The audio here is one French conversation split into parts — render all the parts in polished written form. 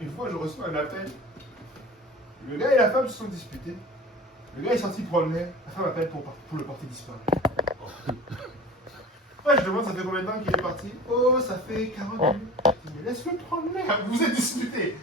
Une fois, je reçois un appel. Le gars et la femme se sont disputés. Le gars est sorti prendre l'air. La femme appelle pour le porter disparu. Ouais, je demande ça fait combien de temps qu'il est parti. Oh, ça fait 40 minutes. Je dis, mais laisse-le prendre l'air. Vous êtes disputés.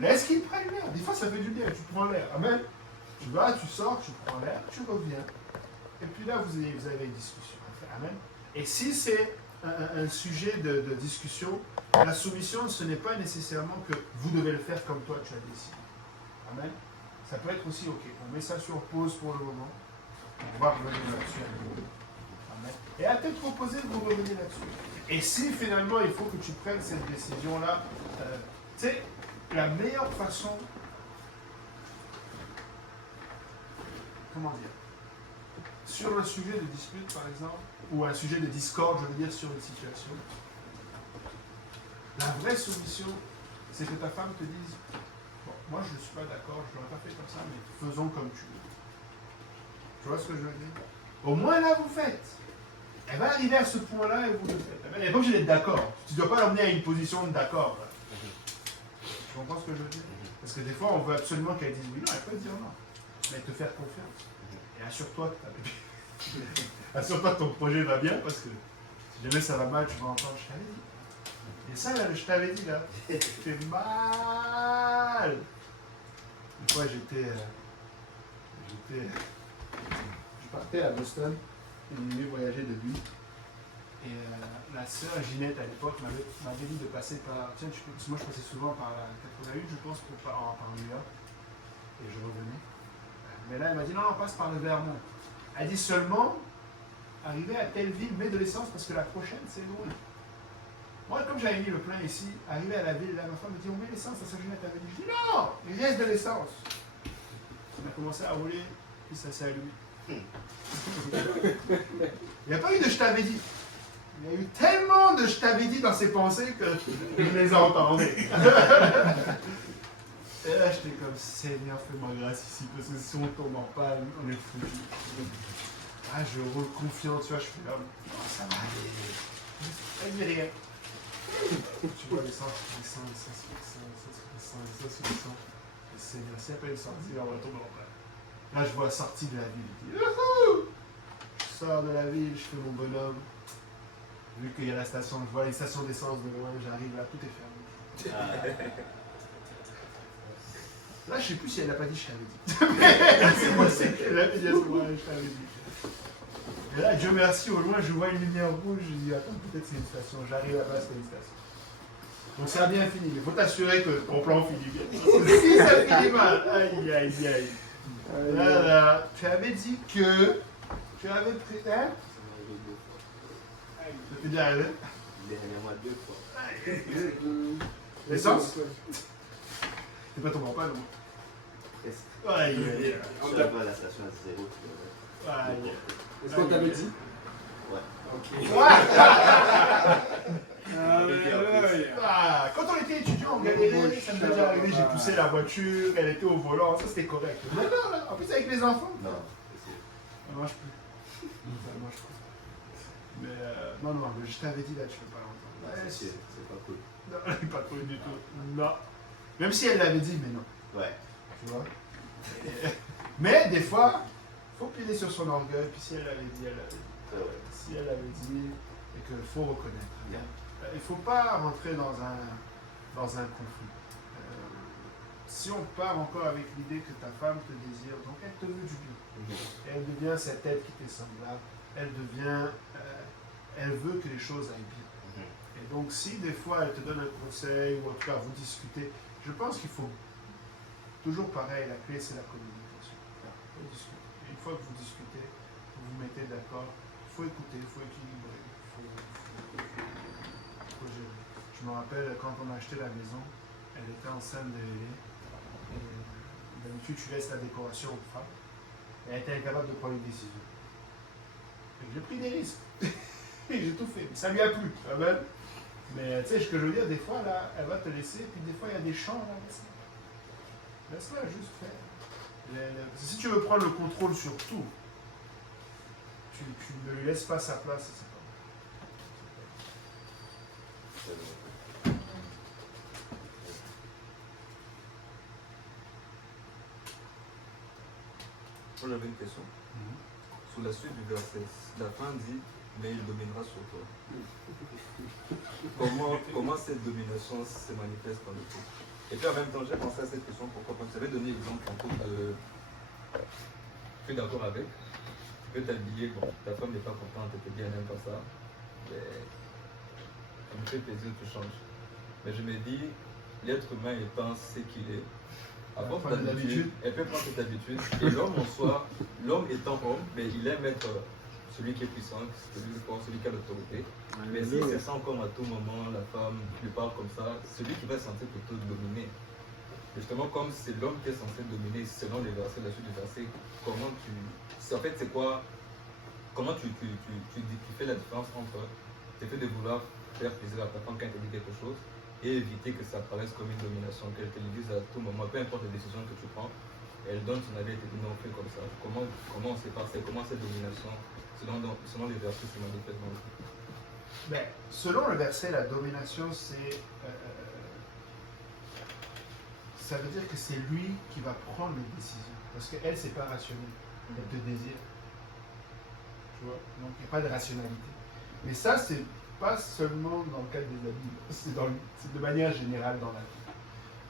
Laisse qu'il prenne l'air. Des fois, ça fait du bien. Tu prends l'air. Amen. Tu vas, tu sors, tu prends l'air, tu reviens. Et puis là, vous avez une discussion. Amen. Et si c'est un sujet de discussion, la soumission, ce n'est pas nécessairement que vous devez le faire comme toi tu as décidé. Amen. Ça peut être aussi OK. On met ça sur pause pour le moment. On va revenir là-dessus. Amen. Et à tête reposée, vous revenez là-dessus. Et si finalement il faut que tu prennes cette décision-là, tu sais, la meilleure façon, comment dire, sur un sujet de dispute par exemple, ou un sujet de discorde, je veux dire, sur une situation, la vraie soumission, c'est que ta femme te dise, bon, moi je ne suis pas d'accord, je ne l'aurais pas fait comme ça, mais faisons comme tu veux. Tu vois ce que je veux dire? Au moins là, vous faites. Elle va arriver à ce point-là et vous le faites. Elle n'est pas obligée d'être d'accord. Tu ne dois pas l'emmener à une position de d'accord. Tu comprends ce que je veux dire? Parce que des fois, on veut absolument qu'elle dise oui, non, elle peut dire non. Mais te faire confiance. Et assure-toi que assure-toi que ton projet va bien, parce que si jamais ça va mal, tu vas entendre, je t'avais dit. Et ça, là, je t'avais dit, là, c'était mal. Une fois, je partais à Boston, une nuit voyager de nuit. Et la sœur Ginette, à l'époque, m'avait dit de passer par... Tiens, moi, je passais souvent par la 81, je pense, par New York. Et je revenais. Mais là, elle m'a dit, non, on passe par le Vermont. Elle dit seulement, arriver à telle ville, mets de l'essence, parce que la prochaine, c'est loin. Moi, comme j'avais mis le plein ici, arrivé à la ville, là, ma femme me dit, on met l'essence, la sœur Ginette avait dit, je dis, non, il reste de l'essence. On a commencé à rouler, puis ça s'est allumé. Il n'y a pas eu de je t'avais dit. Il y a eu tellement de je t'avais dit dans ses pensées que je les entendais. Et là, j'étais comme, Seigneur, fais-moi grâce ici, parce que si on tombe en panne, on est foutu. Ah, je roule confiant, tu vois, je fais là, oh, ça va aller. Elle dit rien. Tu vois, l'essence. Et Seigneur, si elle peut sortir, on va tomber en panne. Là, je vois la sortie de la ville. Youhou! Je sors de la ville, je fais mon bonhomme. Vu qu'il y a la station, je vois les stations d'essence de loin, j'arrive là, tout est fermé. Là, je ne sais plus si elle n'a pas dit je t'avais dit. C'est moi, c'est qu'elle a dit à ce moment-là, je t'avais dit. Et là, Dieu merci, au loin, je vois une lumière rouge, je dis attends, peut-être c'est une station. J'arrive là-bas, c'est une station. Donc ça a bien fini, il faut t'assurer que ton plan finit bien. Si ça finit mal, aïe, aïe, aïe. Là, là, tu avais dit que tu avais pris. Hein? Ça t'est déjà arrivé? Dernièrement 2 fois. L'essence? T'es pas tombé en panne, non? Presque. Aïe, aïe, aïe. Je suis arrivé à la station à 0 km. Aïe. Est-ce qu'on t'avait dit? Ouais. Ok. Ah, quand on était étudiant, on galérait, ça m'est déjà arrivé, j'ai poussé la voiture, elle était au volant, ça c'était correct. Mais non, là, en plus avec les enfants, Non, ça marche plus. Ça marche plus. Mais non, je t'avais dit là, tu fais pas longtemps. ouais, c'est pas cool. Non, pas cool du tout. Non. Même si elle l'avait dit, mais non. Ouais. Tu vois. Mais des fois, il faut piler sur son orgueil, puis si elle l'avait dit, elle l'avait dit. Ouais. Si elle avait dit, et qu'il faut reconnaître. Il ne faut pas rentrer dans un conflit. Si on part encore avec l'idée que ta femme te désire, donc elle te veut du bien. Elle devient cette aide qui t'est semblable. Elle veut que les choses aillent bien. Et donc si des fois elle te donne un conseil, ou en tout cas vous discutez, je pense qu'il faut toujours pareil, la clé c'est la communication. Il faut discuter. Et une fois que vous discutez, vous vous mettez d'accord, il faut écouter, il faut équilibrer. Je me rappelle quand on a acheté la maison, elle était enceinte de Hélène. Et d'habitude, tu laisses la décoration aux femmes. Et elle était incapable de prendre une décision. Et j'ai pris des risques. Et j'ai tout fait. Ça lui a plu, quand même. Mais tu sais, ce que je veux dire, des fois, là, elle va te laisser, puis des fois, il y a des champs, là, laisse-la juste faire. Si tu veux prendre le contrôle sur tout, tu ne lui laisses pas sa place, c'est pas bon. Moi j'avais une question. Sous la suite du verset, la fin dit mais il dominera sur toi. Comment cette domination se manifeste dans le couple? Et puis en même temps, j'ai pensé à cette question pourquoi? Parce que j'avais donné l'exemple en couple de. Tu es d'accord avec, tu peux t'habiller, bon, ta femme n'est pas contente, elle te dit elle n'aime pas ça, mais ça me fait plaisir, tu changes. Mais je me dis, l'être humain étant ce qu'il est, à force d'habitude, elle peut prendre cette habitude. Et l'homme en soi, l'homme étant homme, mais il aime être celui qui est puissant, celui qui a l'autorité. Mais s'il se sent comme à tout moment, la femme lui parle comme ça, celui qui va se sentir plutôt dominé. Justement, comme c'est l'homme qui est censé dominer, selon les versets, la suite du verset, comment tu. En fait, c'est quoi? Comment tu fais la différence entre le fait de vouloir faire plaisir à ta femme quand elle te dit quelque chose et éviter que ça paraisse comme une domination, qu'elle te le dise à tout moment, peu importe les décisions que tu prends, elle donne son avis et te dit non, fais comme ça. Comment on sépare, comment cette domination, selon les versets, se manifeste dans le couple? Ben, selon le verset, la domination, ça veut dire que c'est lui qui va prendre les décisions. Parce qu'elle, c'est pas rationnel. Elle te désire. Tu vois? Donc, il n'y a pas de rationalité. Mais ça, c'est pas seulement dans le cadre des habits, c'est de manière générale dans la vie.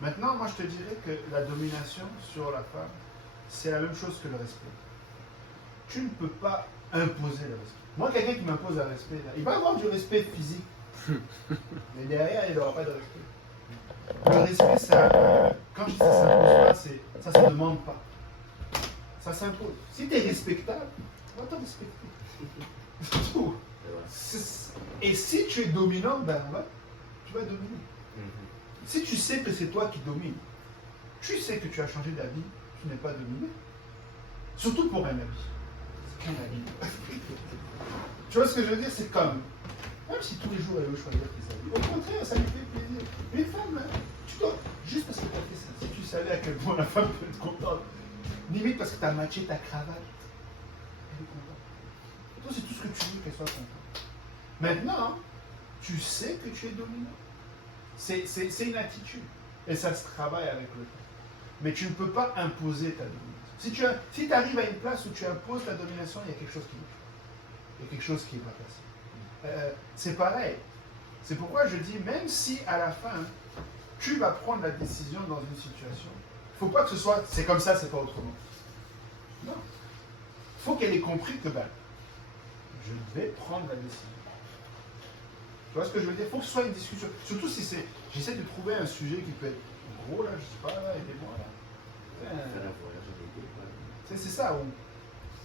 Maintenant, moi, je te dirais que la domination sur la femme, c'est la même chose que le respect. Tu ne peux pas imposer le respect. Moi, quelqu'un qui m'impose un respect, là, il va avoir du respect physique. Mais derrière, il n'aura pas de respect. Le respect, ça, quand je dis ça s'impose pas, ça se demande pas. Ça s'impose. Si tu es respectable, on va te respecter. C'est tout. Et si tu es dominant, ben là, tu vas dominer. Si tu sais que c'est toi qui domines, tu sais que tu as changé d'habit, tu n'es pas dominé. Surtout pour un habit. C'est qu'un habit. Tu vois ce que je veux dire? C'est comme, même si tous les jours elle veut choisir tes habits, au contraire, ça lui fait plaisir. Une femme, tu dois, juste parce que tu as fait ça, si tu savais à quel point la femme peut être contente, limite parce que tu as matché ta cravate, elle est contente. Toi, c'est tout ce que tu veux qu'elle soit contente. Maintenant, tu sais que tu es dominant. C'est une attitude. Et ça se travaille avec le temps. Mais tu ne peux pas imposer ta domination. Si tu arrives à une place où tu imposes ta domination, il y a quelque chose qui bouge. Il y a quelque chose qui n'est pas passé. C'est pareil. C'est pourquoi je dis, même si à la fin, tu vas prendre la décision dans une situation, il ne faut pas que ce soit c'est comme ça, c'est pas autrement. Non. Il faut qu'elle ait compris que je vais prendre la décision. Tu vois ce que je veux dire? Il faut que ce soit une discussion. Surtout si c'est. J'essaie de trouver un sujet qui peut être gros, là, je sais pas, là, aidez-moi, là. C'est ça, ou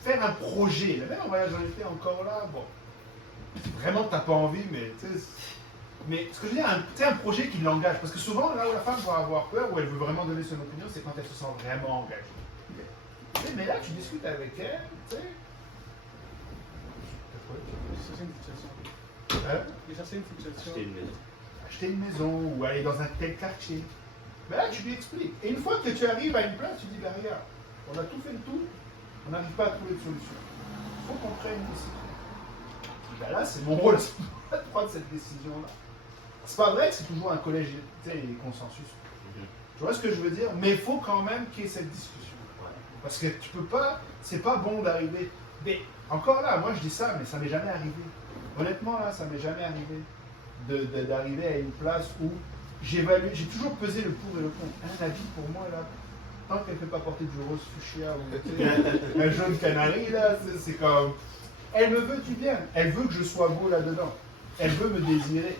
faire un projet. Là, même un voyage en été, encore là, bon. Vraiment, t'as pas envie, mais tu sais. Mais ce que je veux dire, c'est un projet qui l'engage. Parce que souvent, là où la femme va avoir peur, où elle veut vraiment donner son opinion, c'est quand elle se sent vraiment engagée. Mais là, tu discutes avec elle, tu sais. C'est une situation. Déjà, c'est une situation. Acheter une maison. Acheter une maison ou aller dans un tel quartier. Mais là, tu lui expliques. Et une fois que tu arrives à une place, tu dis, ben regarde, on a tout fait le tour, on n'arrive pas à trouver de solution. Il faut qu'on prenne une décision. Ben là, c'est mon rôle, de prendre cette décision-là. C'est pas vrai que c'est toujours un collège, tu sais, consensus. Tu vois ce que je veux dire? Mais il faut quand même qu'il y ait cette discussion. Parce que tu peux pas, c'est pas bon d'arriver. Mais encore là, moi je dis ça, mais ça m'est jamais arrivé. Honnêtement, là, ça m'est jamais arrivé d'arriver à une place où j'ai toujours pesé le pour et le contre. Un habit pour moi, là, tant qu'elle ne fait pas porter du rose fuchsia ou un jaune canari, là, c'est comme. Elle me veut du bien. Elle veut que je sois beau là-dedans. Elle veut me désirer.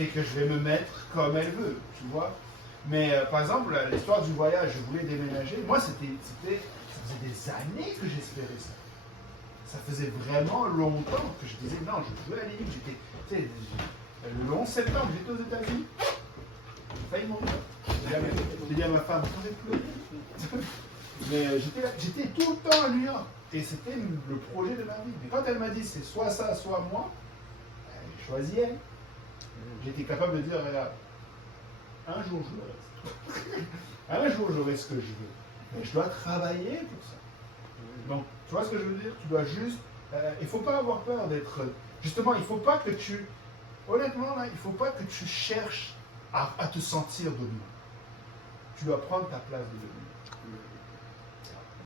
Et que je vais me mettre comme elle veut, tu vois. Mais par exemple, l'histoire du voyage, je voulais déménager. Moi, ça faisait des années que j'espérais ça. Ça faisait vraiment longtemps que je disais non, je veux aller libre. Le 11 septembre, j'étais aux États-Unis. J'ai failli mourir. J'ai dit à ma femme, je ne plus. Mais j'étais tout le temps à New York. Et c'était le projet de ma vie. Mais quand elle m'a dit c'est soit ça, soit moi, j'ai choisi elle. J'étais capable de dire, regarde, un jour je reste. Un jour j'aurai ce que je veux. Mais je dois travailler pour ça. Donc, tu vois ce que je veux dire? Tu dois juste. Il ne faut pas avoir peur d'être. Justement, il ne faut pas que tu. Honnêtement, là, il ne faut pas que tu cherches à te sentir dominant. Tu dois prendre ta place de dominant.